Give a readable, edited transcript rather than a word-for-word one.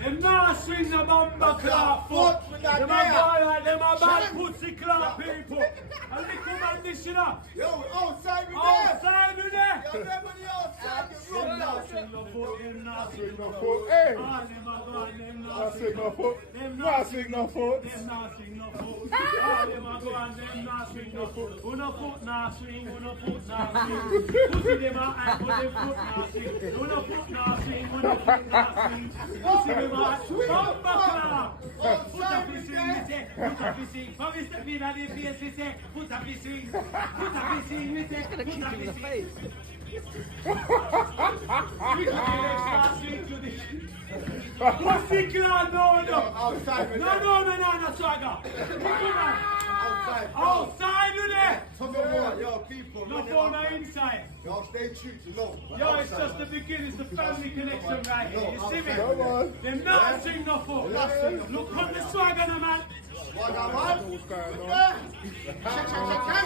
Them not swing the bumper clap foot. Them a bad, them a bad pussy clap people. And the conditioner. Yo, outside with Outside with them. Yo, them on the outside. Them not swing no foot. Them not swing no foot. foot. Hey. All them a go and them Not not swing no foot. Them Not swing no foot. Them not swing no foot. All them a go and them not swing no foot. Who no foot not swing. Who no foot not swing. Pussy them a act but them foot not swing. Who no foot not swing. Who no foot not swing. Pussy them a act. Bumper clap. Put up his swing, we say. Put up his swing. Come we step in at the face, we say. Put up his swing. Put up his swing, we say. Put up his swing. Pussy clap, no. Outside with No, swagger. Outside with it. Yo, people. No phone inside. Yo, stay true to love. Yo, it's just the beginning, it's the family connection right here. You see me? Come on. They're not sing no foot. Look on the swagger, man. Swagger, man. What's going on? Check.